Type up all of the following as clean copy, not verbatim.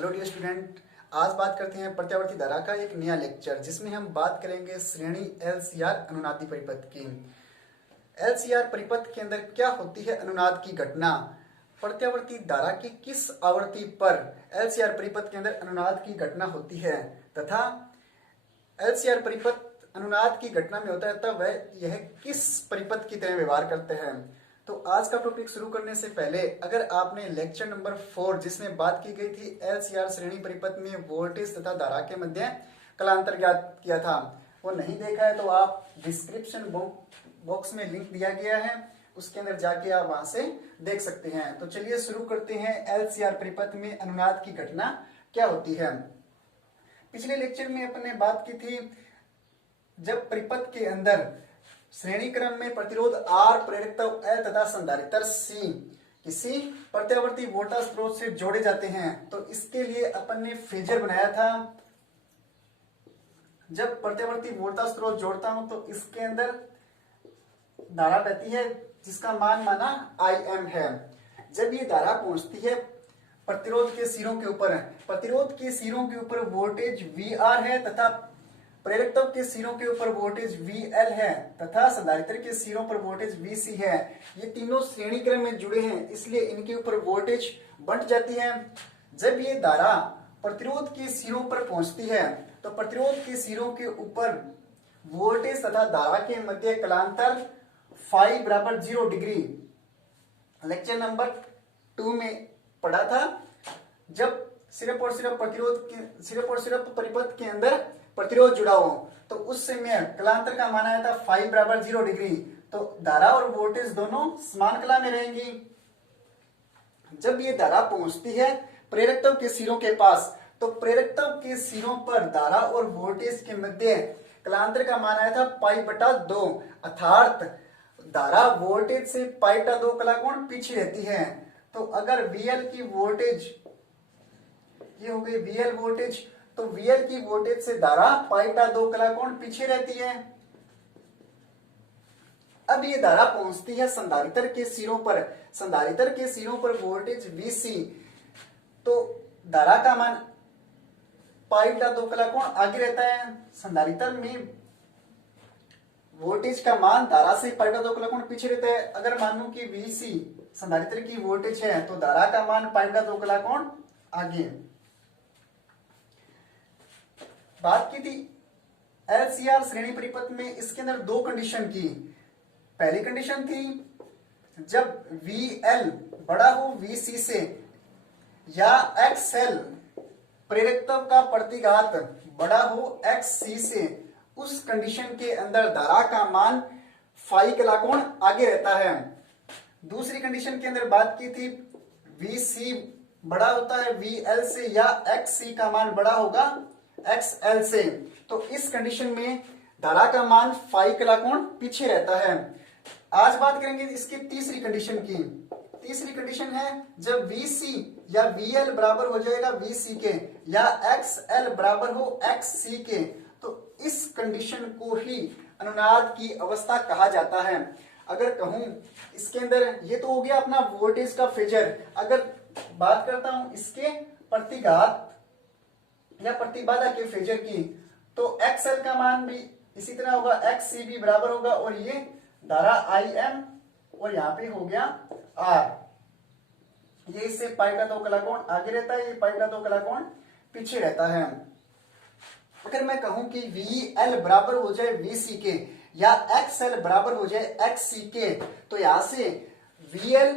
Hello dear student, आज बात करते हैं प्रत्यावर्ती धारा का एक नया लेक्चर जिसमें हम बात करेंगे श्रेणी एलसीआर अनुनादी परिपथ की। एलसीआर परिपथ के अंदर क्या होती है अनुनाद की घटना, प्रत्यावर्ती धारा की किस आवृत्ति पर एलसीआर परिपथ के अंदर अनुनाद की घटना होती है तथा एलसीआर परिपथ अनुनाद की घटना में होता है तब वह यह किस परिपथ की तरह व्यवहार करते हैं। तो आज का टॉपिक शुरू करने से पहले अगर आपने लेक्चर नंबर 4 जिसमें बात की गई थी एलसीआर श्रेणी परिपथ में वोल्टेज तथा धारा के मध्य कलांतर ज्ञात किया था वो नहीं देखा है तो आप डिस्क्रिप्शन बॉक्स में लिंक दिया गया है, उसके अंदर जाके आप वहां से देख सकते हैं। तो चलिए शुरू करते हैं। एलसीआर परिपथ में अनुनाद की घटना क्या होती है। पिछले लेक्चर में अपने बात की थी जब परिपथ के अंदर श्रेणी क्रम में प्रतिरोध R, प्रेरकत्व L तथा संधारित्र C किसी प्रत्यावर्ती वोल्टेज स्रोत से जोड़े जाते हैं तो इसके लिए अपन ने फेजर बनाया था। जब प्रत्यावर्ती वोल्टेज स्रोत जोड़ता हूं तो इसके अंदर धारा बहती है जिसका मान माना IM है। जब ये धारा पहुंचती है प्रतिरोध के सिरों के ऊपर, प्रतिरोध के सिरों के ऊपर वोल्टेज VR है तथा प्रेरकत्व के सिरों के ऊपर वोल्टेज VL है तथा संधारित्र के सिरों पर वोल्टेज VC है। ये तीनों श्रेणी क्रम में जुड़े हैं इसलिए इनके ऊपर वोल्टेज बंट जाती है। जब ये धारा प्रतिरोध के सिरों पर पहुंचती है तो प्रतिरोध के सिरों के ऊपर वोल्टेज तथा धारा के मध्य कलांतर फाई बराबर 0 डिग्री लेक्चर नंबर 2 में पढ़ा था। जब सिर्फ और सिर्फ परिपथ के अंदर प्रतिरोध जुड़ा हो तो उस समय कलांतर का मान आया था फाई बराबर 0 डिग्री, तो धारा और वोल्टेज दोनों समान कला में रहेंगी। जब ये धारा पहुंचती है प्रेरकत्व के सिरों के पास तो प्रेरकत्व के सिरों पर धारा और वोल्टेज के मध्य कलांतर का मान आया था पाई बटा 2, अर्थात धारा वोल्टेज से पाई बटा 2 कला कोण पीछे रहती है। तो अगर VL की वोल्टेज ये हो गई VL वोल्टेज तो VL की वोल्टेज से धारा पाई बटा 2 कला कोण पीछे रहती है। अब ये धारा पहुंचती है संधारित्र के सिरों पर, संधारित्र के सिरों पर वोल्टेज VC, तो धारा का मान पाई बटा 2 कला कोण आगे रहता है। संधारित्र में वोल्टेज का मान धारा से पाई बटा 2 कला कोण पीछे रहता है। अगर मानूं कि VC संधारित्र की वोल्टेज है तो धारा का मान पाई बटा 2 कला कोण आगे। बात की थी एलसीआर श्रेणी परिपथ में इसके अंदर दो कंडीशन की। पहली कंडीशन थी जब VL बड़ा हो VC से या XL प्रेरकत्व का प्रतिघात बड़ा हो XC से, उस कंडीशन के अंदर धारा का मान फाई कला कोण आगे रहता है। दूसरी कंडीशन के अंदर बात की थी VC बड़ा होता है VL से या XC का मान बड़ा होगा XL से, तो इस कंडीशन में धारा का मान फाई कला कोण पीछे रहता है। आज बात करेंगे इसकी तीसरी कंडीशन की। तीसरी कंडीशन है जब VC या VL बराबर हो जाएगा VC के या XL बराबर हो XC के, तो इस कंडीशन को ही अनुनाद की अवस्था कहा जाता है। अगर कहूं इसके अंदर ये तो हो गया अपना वोल्टेज का फेजर, अगर बात करता हूं इसके प्रतिघात या प्रतिबाधा के फेजर की तो XL का मान भी इसी तरह होगा, XC भी बराबर होगा और ये धारा IM और यहां पे हो गया R। ये इससे पाई बटा 2 कला कोण आगे रहता है, ये पाई बटा 2 कला कोण पीछे रहता है। अगर मैं कहूं कि VL बराबर हो जाए VC के या XL बराबर हो जाए XC के, तो यहां से VL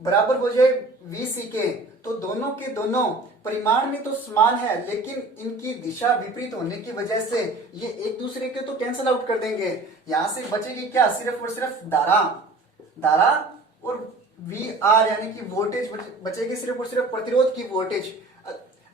बराबर हो जाए VC के, तो दोनों के दोनों परिमाण में तो समान है लेकिन इनकी दिशा विपरीत होने की वजह से ये एक दूसरे के तो कैंसल आउट कर देंगे। यहां से बचेगी क्या, सिर्फ और सिर्फ धारा और VR यानी कि वोल्टेज बचेगी सिर्फ और सिर्फ प्रतिरोध की वोल्टेज।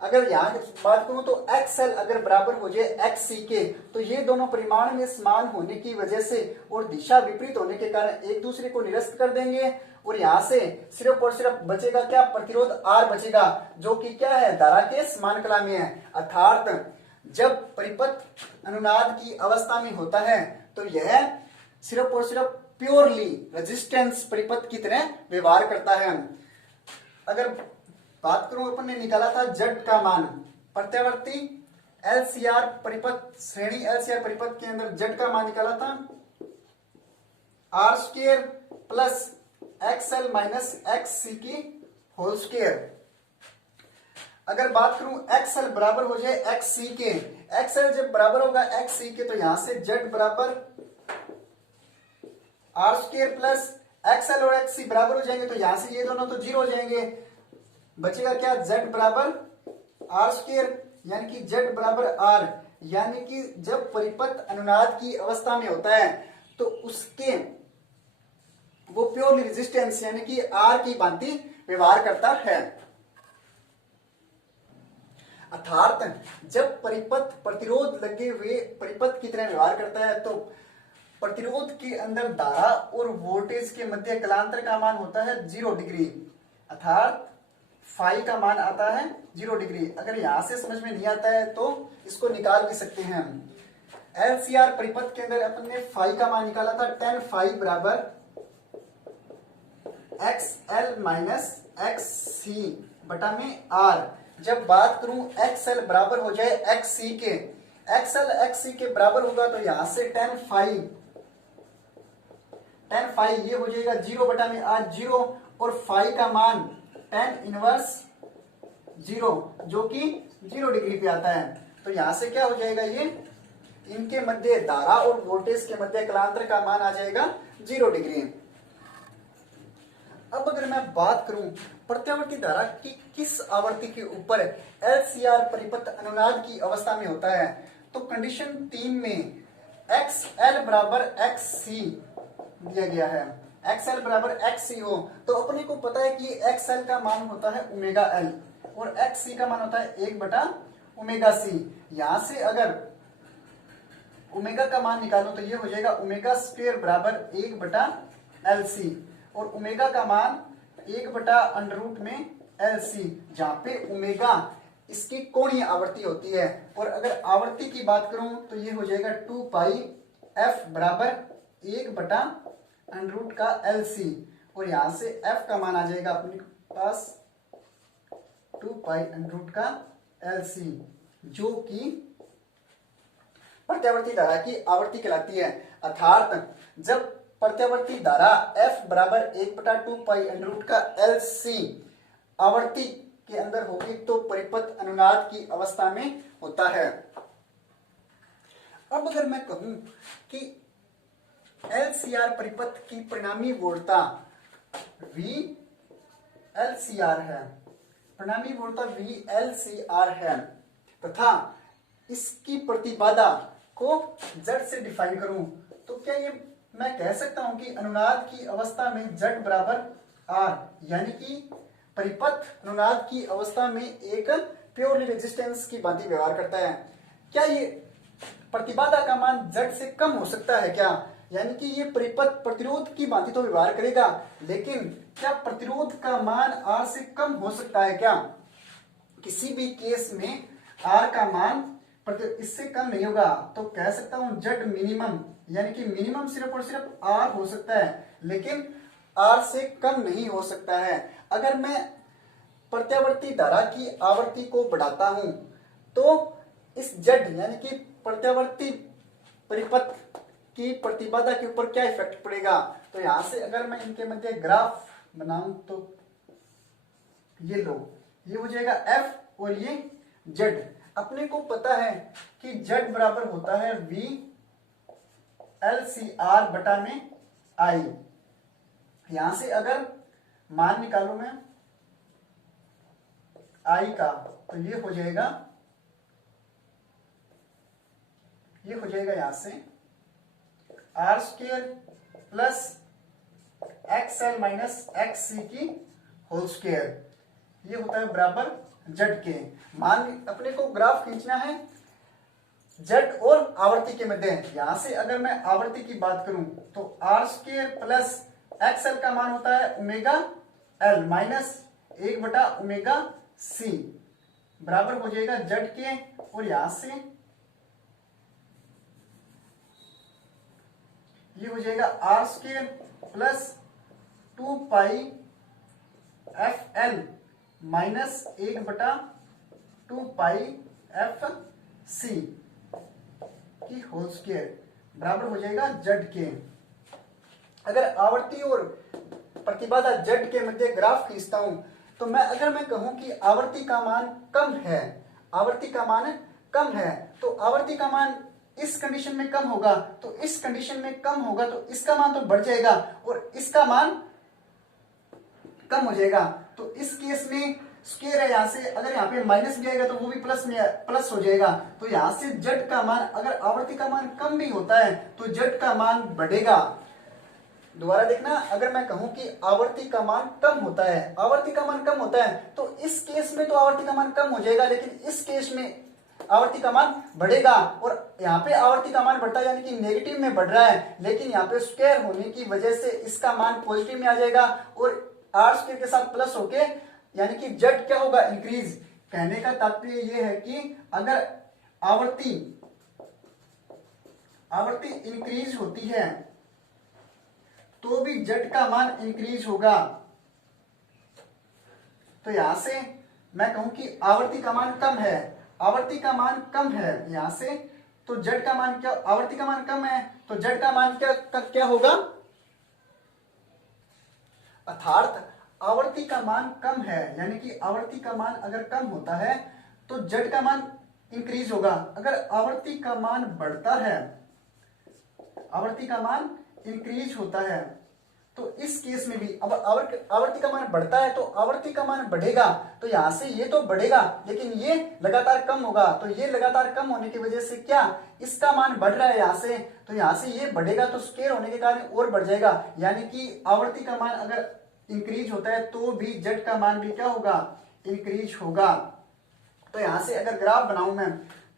अगर यहां बात करूं तो XL अगर बराबर हो जाए XC के, तो ये दोनों परिमाण में समान होने की वजह से और दिशा विपरीत होने के कारण एक दूसरे को निरस्त कर देंगे और यहां से सिर्फ और सिर्फ बचेगा क्या, प्रतिरोध R बचेगा जो कि क्या है, धारा के समान कला में है। अर्थात जब परिपथ अनुनाद की अवस्था में होता है तो यह सिर्फ और सिर्फ प्योरली रेजिस्टेंस परिपथ की तरह व्यवहार करता है। अगर बात करूं, अपन ने निकाला था जेड का मान, प्रत्यावर्ती एलसीआर परिपथ, श्रेणी एलसीआर परिपथ के अंदर जेड का मान निकाला था R square plus XL minus X C की होल स्क्वायर। अगर बात करूं एक्सएल बराबर हो जाए एक्स सी के, एक्सएल जब बराबर होगा एक्स सी के तो यहां से जेड बराबर आर स्क्वायर प्लस एक्सएल और एक्स सी बराबर हो जाएंगे, तो यहां से ये दोनों तो जीरो हो जाएंगे, बचेगा क्या जेड बराबर आर स्क्वायर, यानी कि जेड बराबर आर, यानी कि जब परिपथ अनुनाद की अवस्था में होता है तो उसके वो प्योरली रेजिस्टेंस यानी कि आर की भांति व्यवहार करता है। अर्थात जब परिपथ प्रतिरोध लगे हुए परिपथ की तरह व्यवहार करता है तो प्रतिरोध के अंदर धारा और वोल्टेज के मध्य कलांतर का मान होता है 0 डिग्री, अर्थात फाई का मान आता है 0 डिग्री। अगर यहां से समझ में नहीं आता है तो इसको निकाल भी सकते हैं हम। एलसीआर परिपथ के अंदर अपन ने फाई का मान निकाला था, tan फाई बराबर एक्स एल माइनस एक्स सी बटा में आर। जब बात करूं एक्स एल बराबर हो जाए एक्स सी के, एक्स एल एक्स सी के बराबर होगा तो यहां से tan फाई ये हो जाएगा 0 बटा में आर 0, और फाई का मान tan इनवर्स 0 जो कि 0 डिग्री पे आता है, तो यहां से क्या हो जाएगा, ये इनके मध्य धारा और वोल्टेज के मध्य कलांतर का मान आ जाएगा 0 डिग्री। अब अगर मैं बात करूं प्रत्यावर्ती धारा की किस आवृत्ति के ऊपर एलसीआर परिपथ अनुनाद की अवस्था में होता है, तो कंडीशन 3 में एक्स एल बराबर एक्स सी दिया गया है, एक्स एल बराबर एक्स सी हो तो अपने को पता है कि एक्स एल का मान होता है ओमेगा एल और एक्स सी का मान होता है 1 बटा ओमेगा सी। यहां से अगर ओमेगा का मान निकालो तो ये हो जाएगा ओमेगा स्क्वायर बराबर 1 बटा एल सी, और ओमेगा का मान 1 बटा अंडर रूट में एल सी, जहां पे ओमेगा इसकी कोणीय आवृत्ति होती है। और अगर आवृत्ति की बात करूं तो ये हो जाएगा 2 पाई एफ बराबर 1 बटा अंडर रूट का एल सी, और यहां से एफ का मान आ जाएगा अपने पास 2 पाई अंडर रूट का एल सी, जो कि प्रत्यावर्ती धारा की आवृत्ति कहलाती है। अर्थात जब प्रत्यावर्ती धारा F बराबर 1 बटा 2 पाई अंडर रूट का एल सी आवृत्ति के अंदर होगी तो परिपथ अनुनाद की अवस्था में होता है। अब अगर मैं कहूं कि एलसीआर परिपथ की परिणामी वोल्टता वी एलसीआर है, परिणामी वोल्टता वी एलसीआर है, तथा इसकी प्रतिबाधा को जेड से डिफाइन करूं तो क्या ये मैं कह सकता हूं कि अनुनाद की अवस्था में जेड बराबर आर, यानी कि परिपथ अनुनाद की अवस्था में एक प्योरली रेजिस्टेंस की भांति व्यवहार करता है। क्या ये प्रतिबाधा का मान जेड से कम हो सकता है क्या, यानी कि ये परिपथ प्रतिरोध की भांति तो व्यवहार करेगा, लेकिन क्या प्रतिरोध का मान आर से कम हो सकता है क्या? किसी भी केस में आर का मान इससे कम नहीं होगा, तो कह सकता हूं जेड मिनिमम, यानी कि मिनिमम सिर्फ और सिर्फ आर हो सकता है, लेकिन आर से कम नहीं हो सकता है। अगर मैं प्रत्यावर्ती धारा की आवृत्ति को बढ़ाता हूं तो इस जेड यानी कि प्रत्यावर्ती परिपथ की प्रतिबाधा के ऊपर क्या इफेक्ट पड़ेगा, तो यहां से अगर मैं इनके मध्य ग्राफ बनाऊं तो ये लो, ये हो जाएगा एफ और ये जेड। अपने को पता है कि जेड बराबर होता है वी एल सी आर बटा में आई। यहां से अगर मान निकालू मैं आई का तो ये हो जाएगा यहां से R square plus X L minus X C की होल स्क्वायर, ये होता है बराबर जेड के। मान अपने को ग्राफ खींचना है जेड और आवृत्ति के मध्य। यहां से अगर मैं आवृत्ति की बात करूं तो R square plus X L का मान होता है ओमेगा एल माइनस 1 बटा ओमेगा सी, बराबर हो जाएगा जेड के, और यहां से ये हो जाएगा R square plus 2 pi F L -1/2π/FC की होल स्क्वायर बराबर हो जाएगा जेड के। अगर आवर्ती और प्रतिबाधा जेड के मध्य ग्राफ खींचता हूं तो अगर मैं कहूं कि आवर्ती का मान कम है, आवर्ती का मान कम है, तो आवर्ती का मान इस कंडीशन में कम होगा, तो इस कंडीशन में कम होगा तो इसका मान तो बढ़ जाएगा और इसका मान कम हो जाएगा। तो इस केस में स्क्वायर है, यहां से अगर यहाँ पे माइनस भी आएगा तो वो भी प्लस हो जाएगा। तो यहां से जेड का मान, अगर आवर्ती का मान कम भी होता है तो जेड का मान बढ़ेगा। दोबारा देखना, अगर मैं कहूं कि आवर्ती का मान कम होता है, आवर्ती का मान कम होता है, तो इस केस में तो आवर्ती का मान कम हो जाएगा, लेकिन इस केस में आवर्ती का मान बढ़ेगा। और यहाँ पे आवर्ती का मान बढ़ता है यानी कि नेगेटिव में बढ़ रहा है, लेकिन यहाँ पे स्क्वायर होने की वजह से इसका मान पॉजिटिव में आ जाएगा और आर स्क्वायर के साथ प्लस होके यानी कि जेड क्या होगा, इंक्रीज। कहने का तात्पर्य यह है कि अगर आवर्ती इंक्रीज होती है तो भी जेड का मान इंक्रीज होगा। तो यहां से मैं कहूं कि आवर्ती का मान कम है, आवर्ती का मान कम है यहां से, तो जेड का मान क्या, आवर्ती का मान कम है तो जेड का मान क्या होगा, अर्थात आवर्ती का मान कम है यानी कि आवर्ती का मान अगर कम होता है तो जेड का मान इंक्रीज होगा। अगर आवर्ती का मान बढ़ता है, आवर्ती का मान इंक्रीज होता है, तो इस केस में भी अब आवर्ती का मान बढ़ता है तो आवर्ती का मान बढ़ेगा। तो यहां से ये तो बढ़ेगा लेकिन ये लगातार कम होगा, तो ये लगातार कम होने की वजह से क्या, इसका मान बढ़ रहा है यहां से, तो यहां से ये बढ़ेगा तो स्क्वायर होने के कारण और बढ़ जाएगा। यानी कि आवर्ती का मान अगर इंक्रीज होता है तो भी जेड का मान भी क्या होगा, इंक्रीज होगा। तो यहां से अगर ग्राफ बनाऊं मैं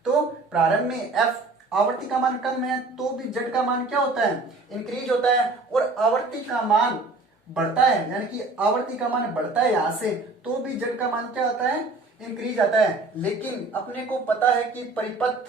तो प्रारंभ में एफ आवर्ती का मान कम है तो भी जेड का मान क्या होता है, इंक्रीज होता है, और आवर्ती का मान बढ़ता है यानी कि आवर्ती का मान बढ़ता है यहां से तो भी जेड का मान क्या होता है, इंक्रीज आता है। लेकिन अपने को पता है कि परिपथ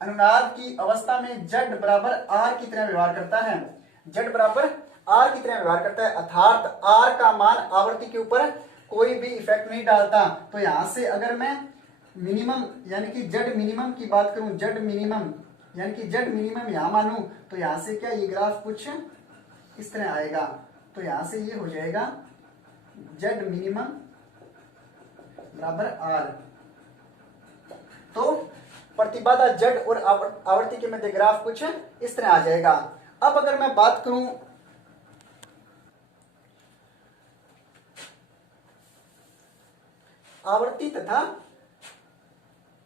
अनुनाद की अवस्था में जेड बराबर आर की तरह व्यवहार करता है, जेड बराबर आर की तरह व्यवहार करता है, अर्थात आर का मान आवर्ती के ऊपर कोई भी इफेक्ट नहीं डालता। तो यहां से अगर मैं मिनिमम यानी कि जेड मिनिमम की बात करूं, जेड मिनिमम यानी कि जेड मिनिमम यहां मानूं तो यहां से क्या ये ग्राफ कुछ इस तरह आएगा। तो यहां से ये हो जाएगा जेड मिनिमम बराबर आर। तो प्रतिबाधा जेड और आवर्ती के मध्य ग्राफ कुछ इस तरह आ जाएगा। अब अगर मैं बात करूं आवर्ती तथा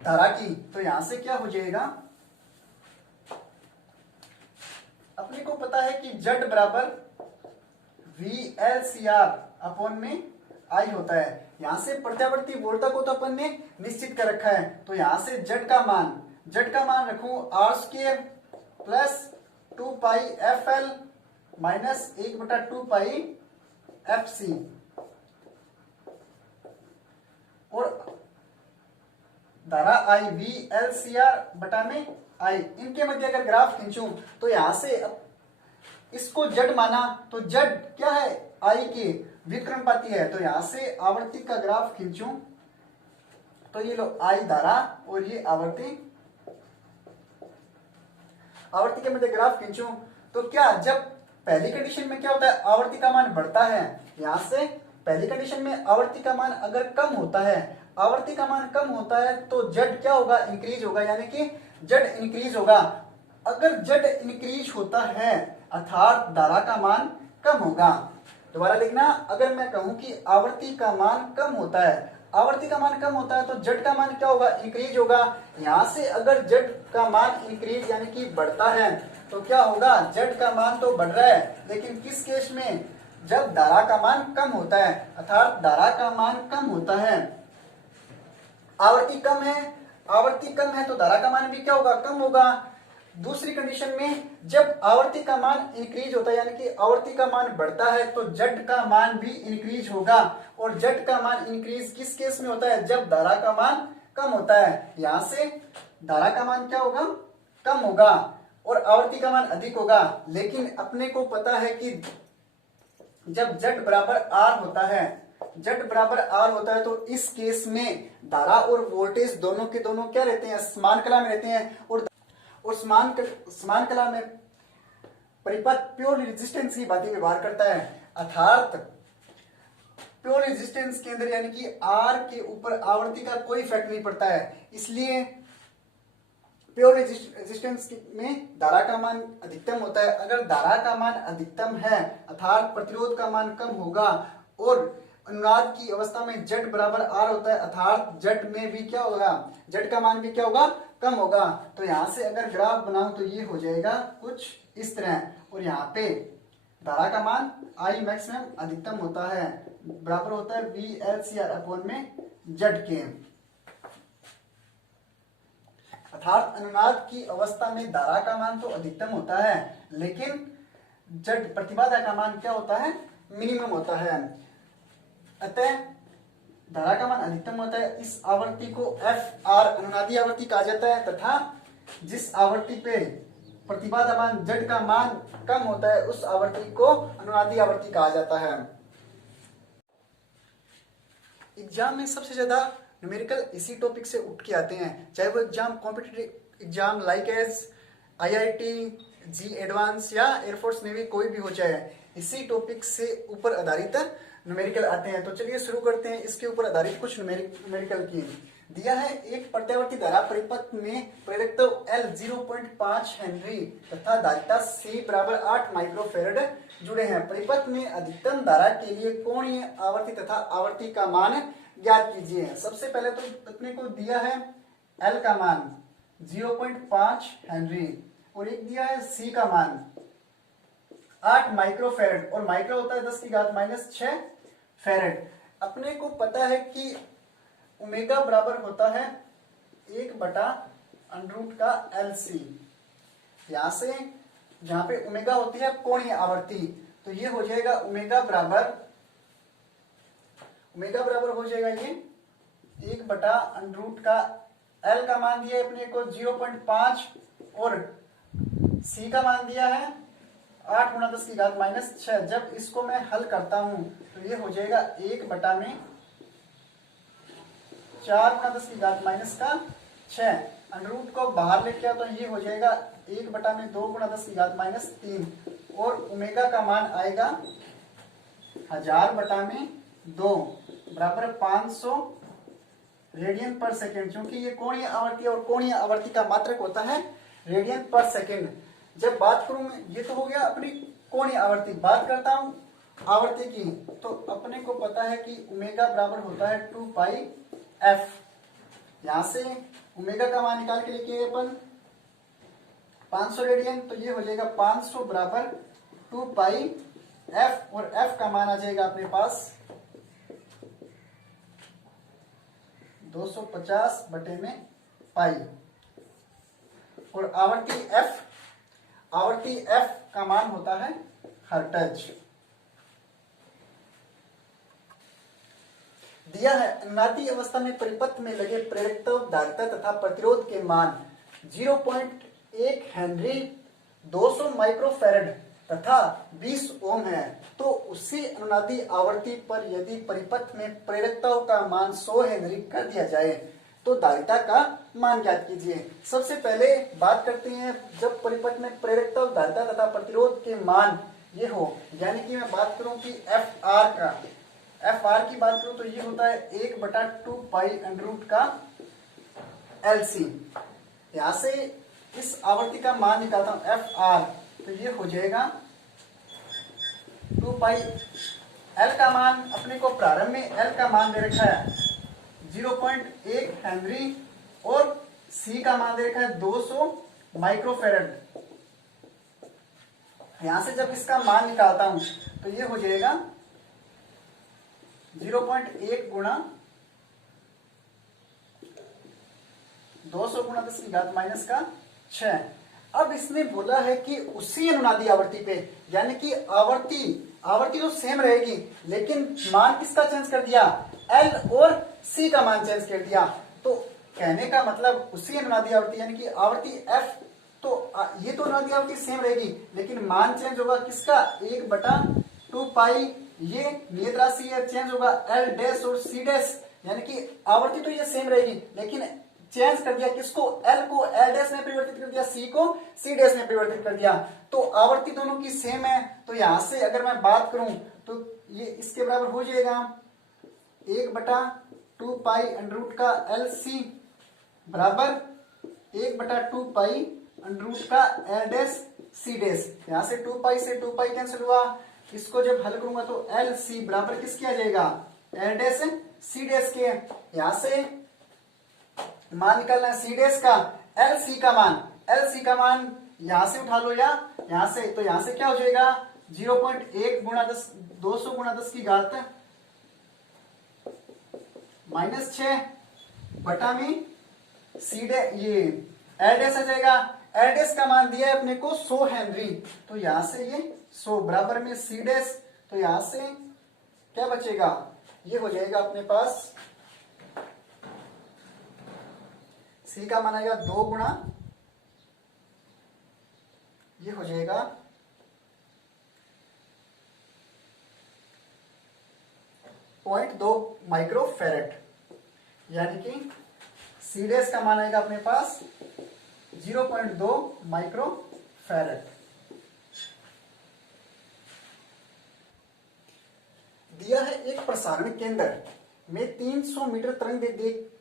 धारा की, तो यहां से क्या हो जाएगा, अपने को पता है कि जेड बराबर VLCR अपॉन में आई होता है। यहां से प्रत्यावर्ती वोल्टा को तो अपन ने निश्चित कर रखा है, तो यहां से जेड का मान रखूं are square plus 2πFL minus 1/2πFC, और धारा आई VLCR बटा में आई, इनके मध्य अगर ग्राफ खींचूं तो यहां से इसको जेड माना तो जेड क्या है, आई के व्युत्क्रमपाती है। तो यहां से आवर्ती का ग्राफ खींचूं तो ये लो आई धारा और ये आवर्ती के मध्य ग्राफ खींचूं तो क्या, जब पहली कंडीशन में क्या होता है, आवर्ती का मान बढ़ता है, यहां से पहली कंडीशन में आवर्ती का मान अगर कम होता है, आवर्ती का मान कम होता है तो जेड क्या होगा, इंक्रीज होगा, यानी कि जेड इंक्रीज होगा। अगर जेड इंक्रीज होता है अर्थात धारा का मान कम होगा। दोबारा देखना, अगर मैं कहूं कि आवर्ती का मान कम होता है, आवर्ती का मान कम होता है तो जेड का मान क्या होगा, इंक्रीज होगा। यहां से अगर जेड का मान इंक्रीज यानी कि बढ़ता है तो क्या होगा, जेड का मान तो बढ़ रहा है, लेकिन किस केस में, जब धारा का मान कम होता है, अर्थात धारा का मान कम होता है, आवर्ती कम है तो धारा का मान भी क्या होगा, कम होगा। दूसरी कंडीशन में जब आवर्ती का मान इंक्रीज होता है यानी कि आवर्ती का मान बढ़ता है तो जेड का मान भी इंक्रीज होगा, और जेड का मान इंक्रीज किस केस में होता है, जब धारा का मान कम होता है। यहां से धारा का मान क्या होगा, कम होगा, और आवर्ती का मान अधिक होगा। लेकिन अपने को पता है कि जब जेड बराबर आर होता है Z बराबर R होता है तो इस केस में धारा और वोल्टेज दोनों के दोनों क्या रहते हैं, समान कला में रहते हैं। और समान कला में परिपथ प्योर रेजिस्टेंस की बातें व्यवहार करता है, अर्थात प्योर रेजिस्टेंस के अंदर यानी कि R के ऊपर आवर्ती का कोई इफेक्ट नहीं पड़ता है। इसलिए प्योर रेजिस्टेंस में धारा का मान अधिकतम होता है। अगर धारा का मान अधिकतम है अर्थात प्रतिरोध का मान कम होगा और अनुनाद की अवस्था में Z बराबर R होता है अर्थात Z में भी क्या होगा, Z का मान भी क्या होगा, कम होगा। तो यहां से अगर ग्राफ बनाऊं तो ये हो जाएगा कुछ इस तरह, और यहाँ पे धारा का मान I मैक्सिमम अधिकतम होता है बराबर होता है VLCR अपॉन में Z के, अर्थात अनुनाद की अवस्था में धारा का मान तो अधिकतम होता है लेकिन Z प्रतिबाधा का मान क्या होता है, मिनिमम होता है। अतः धारा का मान अधिकतम होता है। इस आवृत्ति को FR अनुनादी आवृत्ति कहा जाता है तथा जिस आवृत्ति पे प्रतिबाधा मान Z का मान कम होता है उस आवृत्ति को अनुनादी आवृत्ति कहा जाता है। एग्जाम में सबसे ज्यादा न्यूमेरिकल इसी टॉपिक से उठ के आते हैं, चाहे वो exam competitive exam like as IIT, JEE advance या एयरफोर्स नेवी कोई भी हो, चाहे इसी टॉपिक से ऊपर आधारित न्यूमेरिकल आते हैं। तो चलिए शुरू करते हैं इसके ऊपर आधारित कुछ न्यूमेरिकल की। दिया है एक प्रत्यावर्ती धारा परिपथ में प्रेरकत्व L 0.5 हेनरी तथा धारिता C बराबर 8 माइक्रोफेरेड जुड़े हैं। परिपथ में अधिकतम धारा के लिए कोणीय आवर्ती तथा आवर्ती का मान ज्ञात कीजिए। सबसे पहले तो अपने को दिया है L का मान 0.5 हेनरी और एक दिया है C का मान 8 माइक्रोफेरेड और माइक्रो होता है 10⁻⁻6 फेरेड। अपने को पता है कि ओमेगा बराबर होता है 1/√LC का LC। यहां से जहां पे ओमेगा होती है कोणीय आवर्ती तो ये हो जाएगा ओमेगा बराबर हो जाएगा ये 1/√का L का मान दिया है अपने को 0.5 और C का मान दिया है 8 × 10⁻⁻6। जब इसको मैं हल करता हूं तो ये हो जाएगा 1/4 × 10⁻⁶। अंडररूट को बाहर लेके आओ तो ये हो जाएगा 1/2 × 10⁻³ और ओमेगा का मान आएगा 1000/2 बराबर 500 रेडियन पर सेकेंड, क्योंकि ये कोणीय आवर्ती और कोणीय आवर्ती का मात्रक होता है रेडियन पर सेकेंड। जब बात करूं मैं, ये तो हो गया अपनी कोणीय आवर्ती, बात करता हूं आवर्ती की तो अपने को पता है कि ओमेगा बराबर होता है 2πf। यहां से ओमेगा का मान निकाल के लेके अपन 500 रेडियन तो ये हो जाएगा 500 बराबर 2πf और f का मान आ जाएगा अपने पास 250/π और आवर्ती f का मान होता है हर्ट्ज। दिया है अनुनादी अवस्था में परिपथ में लगे प्रेरकत्व, धारिता तथा प्रतिरोध के मान 0.1 हेनरी, 200 माइक्रोफेरेड तथा 20 ओम है तो उसी अनुनादी आवर्ती पर यदि परिपथ में प्रेरकत्व का मान 100 हेनरी कर दिया जाए तो धारिता का मान ज्ञात कीजिए। सबसे पहले बात करते हैं जब परिपथ में प्रेरकत्व, धारिता तथा प्रतिरोध के मान ये हो, यानी कि मैं बात करूं कि FR की बात करूं तो ये होता है 1/2π का LC। यहां से इस आवर्ती का मान निकालता हूं FR तो ये हो जाएगा 2π। L का मान अपने को प्रारंभ में L का मान दे रखा है 0.1 हेनरी और C का मान दे रखा है 200 माइक्रोफेरेड। यहां से जब इसका मान निकालता हूं तो ये हो जाएगा 0.1 गुणा 200 × 10⁻⁶। अब इसने बोला है कि उसी अनुनादी आवर्ती पे, यानी कि आवर्ती तो सेम रहेगी लेकिन मान किसका चेंज कर दिया, L और C का मान चेंज कर दिया। तो कहने का मतलब उसी अनुनादी आवर्ती यानी कि आवर्ती F तो ये तो अनुनादी आवर्ती सेम रहेगी लेकिन मान चेंज होगा किसका 1/2π ये नियत राशि है, चेंज होगा एल डैश और सी डैश, यानी कि आवृत्ति तो ये सेम रहेगी लेकिन चेंज कर दिया किसको, एल को एल डैश में परिवर्तित कर दिया, सी को सी डैश में परिवर्तित कर दिया, तो आवृत्ति दोनों की सेम है। तो यहां से अगर मैं बात करूं तो ये इसके बराबर हो जाएगा 1/2 पाई अंडर रूट का एल सी बराबर 1/2 पाई अंडर रूट का एल डैश सी डैश। यहां से 2 पाई से 2 पाई कैंसिल हुआ, इसको जब हल करूंगा तो एल सी बराबर किसके आ जाएगा, एल डैश सी डैश के। यहां से मान निकालना है सी डैश का, एल सी का मान, एल सी का मान यहां से उठा लो या यहां से, तो यहां से क्या हो जाएगा 0.1 गुणा 10, 200 गुणा 10 की घात -6 बटा में सी डैश, ये एल डैश आ जाएगा। एल डैश का मान दिया है अपने को 100 हेनरी, तो यहां से ये 100 बराबर में सी डैश, तो यहां से क्या बचेगा, ये हो जाएगा अपने पास सी का मान आएगा 2 गुणा, ये हो जाएगा 0.2 माइक्रोफैरेड, यानी कि सी डैश का मान आएगा अपने पास 0.2 माइक्रोफैरेड। दिया है एक प्रसारण केंद्र में 300 मीटर तरंग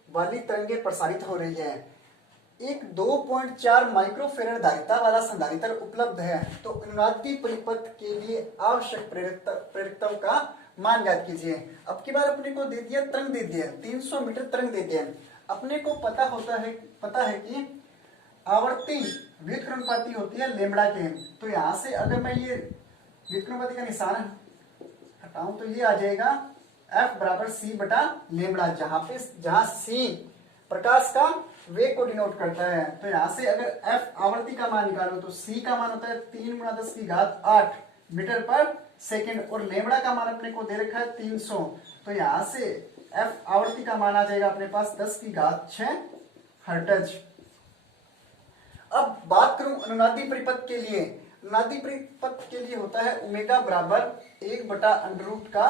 वाली तरंगें प्रसारित हो रही है, एक 2.4 माइक्रोफैरेड धारिता वाला संधारित्र उपलब्ध है, तो अनुनादी परिपथ के लिए आवश्यक प्रेरकत्व का मान ज्ञात कीजिए। अब की बार अपने को दे दिया तरंग, दे दिया 300 मीटर तरंग दे दिया, अपने को पता है कि आवर्ती व्युत्क्रमणपाती होती है लेमड़ा के, तो यहां से अगर मैं ये व्युत्क्रमणपाती का निशान हटाऊं तो ये आ जाएगा F बराबर C बटा लेमड़ा, जहां C प्रकाश का वेग को डिनोट करता है। तो यहां से अगर F आवर्ती का मान निकालो तो C का मान होता है 3 गुणा 10 की घात 8 मीटर पर सेकंड, और लेमड़ा का मान अपने को दे रखा है 300, तो यहां से F आवर्ती का मान आ जाएगा अपने पास 10 की घात 6 हर्ट्ज। अब बात करूं अनुनादी परिपथ के लिए, अनुनादी परिपथ के लिए होता है ओमेगा बराबर 1 बटा अंडर रूट का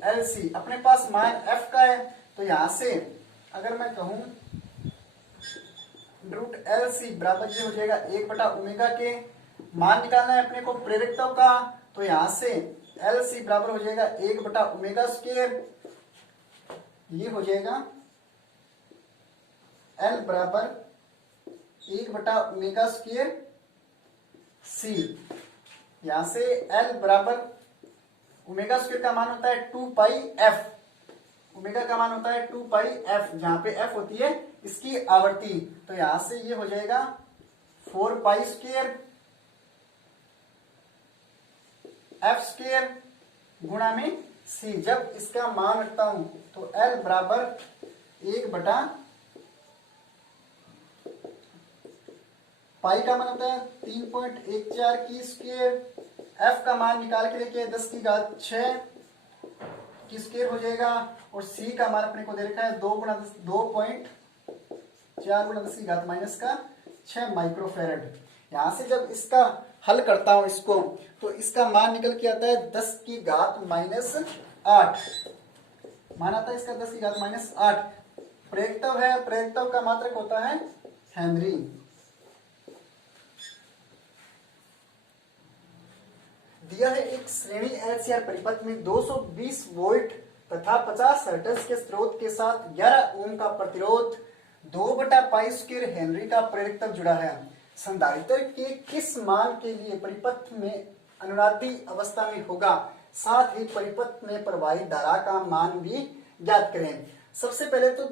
एल सी, अपने पास मान F का है, तो यहां से अगर मैं कहूं रूट एल सी बराबर ये हो जाएगा 1 बटा ओमेगा के, मान निकालना है अपने को प्रेरकत्व का, तो यहां से एल सी बराबर हो जाएगा 1 बटा ओमेगा स्क्वायर, ये हो जाएगा एल बराबर 1 बटा ओमेगा स्क्वायर सी। यहां से एल बराबर ओमेगा स्क्वायर का मान होता है 2 पाई एफ, ओमेगा का मान होता है 2 पाई एफ, जहां पे एफ होती है इसकी आवर्ती, तो यहां से ये हो जाएगा 4 पाई स्क्वायर एफ स्क्वायर गुणा में सी। जब इसका मान रखता हूं तो एल बराबर 1 बटा पाई का मान होता है 3.14 की स्क्वायर, एफ का मान निकाल के लेके 10 की घात 6 की स्क्वायर हो जाएगा, और सी का मान अपने को दे रखा है 2.4 गुणा 10 की घात माइनस का 6 माइक्रोफैरेड। यहां से जब इसका हल करता हूं इसको, तो इसका मान निकल के आता है 10 की घात माइनस 8, मान आता है इसका 10 की घात माइनस 8। प्रेरकत्व है, प्रेरकत्व का मात्रक होता है हेनरी। दिया है एक श्रेणी एलसीआर परिपथ में 220 वोल्ट तथा 50 हर्ट्ज के स्रोत के साथ 11 ओम का प्रतिरोध 2 बटा पाई स्क्वायर हेनरी का प्रेरकत्व जुड़ा है। संधारित्र के किस मान के लिए परिपथ में अनुनादी अवस्था में होगा, साथ ही परिपथ में प्रवाहित धारा का मान भी ज्ञात करें। सबसे पहले तो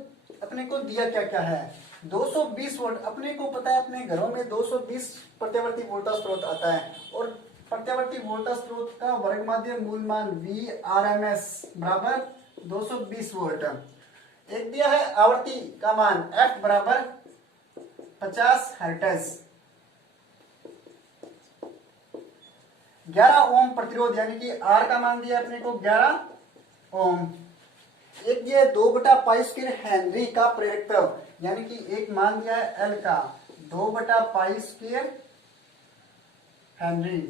अपने को दिया क्या क्या है, 220 वोल्ट, अपने को पता है अपने घरों में 220 प्रत्यावर्ती वोल्टेज स्रोत आता है, और प्रत्यावर्ती वोल्टेज स्रोत का वर्ग माध्य मूल मान Vrms बराबर 220 वोल्ट। एक दिया है आवर्ती का मान F बराबर 50 हर्ट्ज, 11 ओम प्रतिरोध यानी कि R का मान दिया अपने को 11 ओम। एक दिया है 2 बटा पाई स्क्वायर हेनरी का प्रेरकत्व, यानी कि एक मान दिया है L का 2 बटा पाई स्क्वायर हेनरी,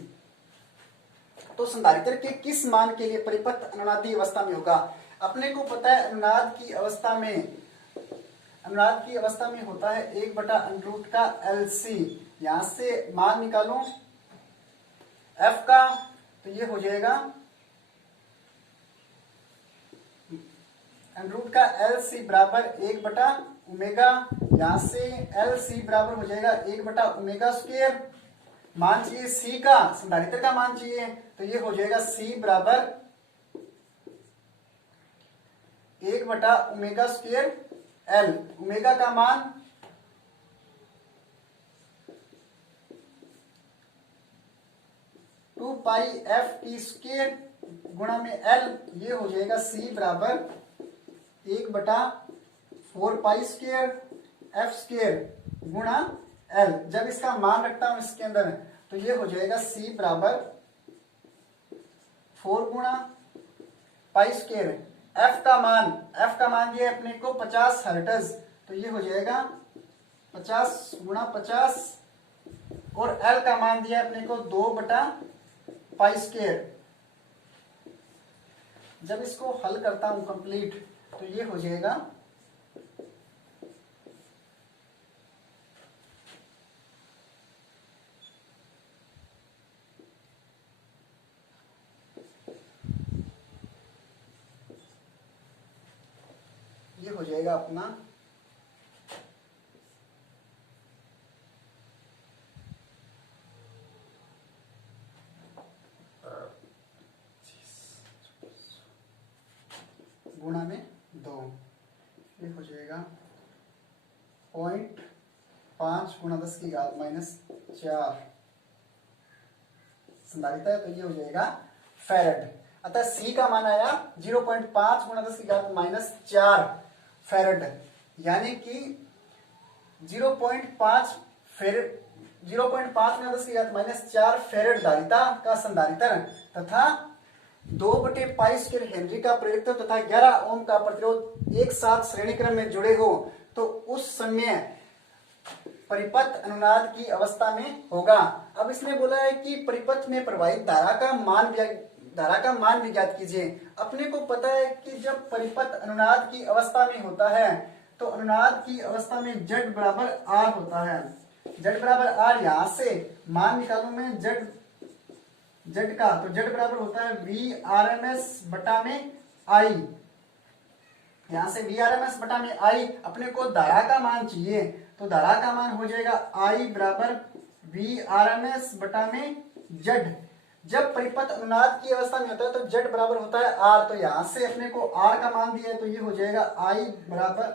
तो संधारित्र के किस मान के लिए परिपथ अनुनादी अवस्था में होगा? अपने को पता है अनुनाद की अवस्था में होता है 1/√LC का LC। यहां से मान निकालो F का, तो ये हो जाएगा √LC का LC बराबर 1/ओमेगा। यहां से LC बराबर हो जाएगा 1/ओमेगा²। मान चाहिए C का, संधारित्र का मान चाहिए, तो ये हो जाएगा C बराबर 1/ओमेगा² L। ओमेगा का मान 2π/f² गुणा में L। ये हो जाएगा C बराबर 1/4π² गुणा L। जब इसका मान रखता हूं इसके अंदर, तो ये हो जाएगा C बराबर 4 गुणा π²। F का मान दिया अपने को 50 हर्ट्ज, तो ये हो जाएगा 50 गुणा 50। और L का मान दिया अपने को 2/π²। जब इसको हल करता हूं कंप्लीट, तो ये हो जाएगा अपना गुणा में 2। ये हो जाएगा 0.5 गुणा 10⁻⁻⁴ संधारिता है, तो ये हो जाएगा फैरड। अतः C का मान आया 0.5 गुणा 10⁻⁻⁴ फैरड, यानी कि 0.5 गुणा 10⁻⁴ फैरड धारिता का संधारित्र तथा 2/π² हेनरी का प्रेरित्र तथा 11 ओम का प्रतिरोध एक साथ श्रेणी क्रम में जुड़े हो, तो उस समय परिपथ अनुनाद की अवस्था में होगा। अब इसने बोला है कि परिपथ में प्रवाहित धारा का मान भी ज्ञात कीजिए। अपने को पता है कि जब परिपथ अनुनाद की अवस्था में होता है, तो अनुनाद की अवस्था में Z बराबर R होता है। Z बराबर R, यहां से मान निकालू मैं Z का, तो Z बराबर होता है VRMS बटा में I। यहां से VRMS बटा में I, अपने को धारा का मान चाहिए, तो धारा का मान हो जाएगा I बराबर VRMS बटा में Z। जब परिपथ अनुनाद की अवस्था में होता है तो Z बराबर होता है R, तो यहां से अपने को R का मान दिया है, तो ये हो जाएगा I बराबर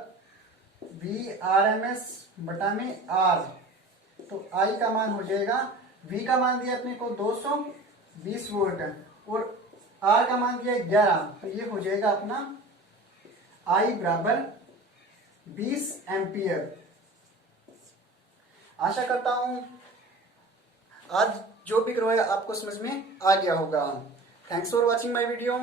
VRMS बटा में R। तो I का मान हो जाएगा, V का मान दिया अपने को 220 वोल्ट और R का मान दिया 11, तो ये हो जाएगा अपना I बराबर 20 एम्पियर। आशा करता हूं आज जो भी करवाया आपको समझ में आ गया होगा। Thanks for watching my video.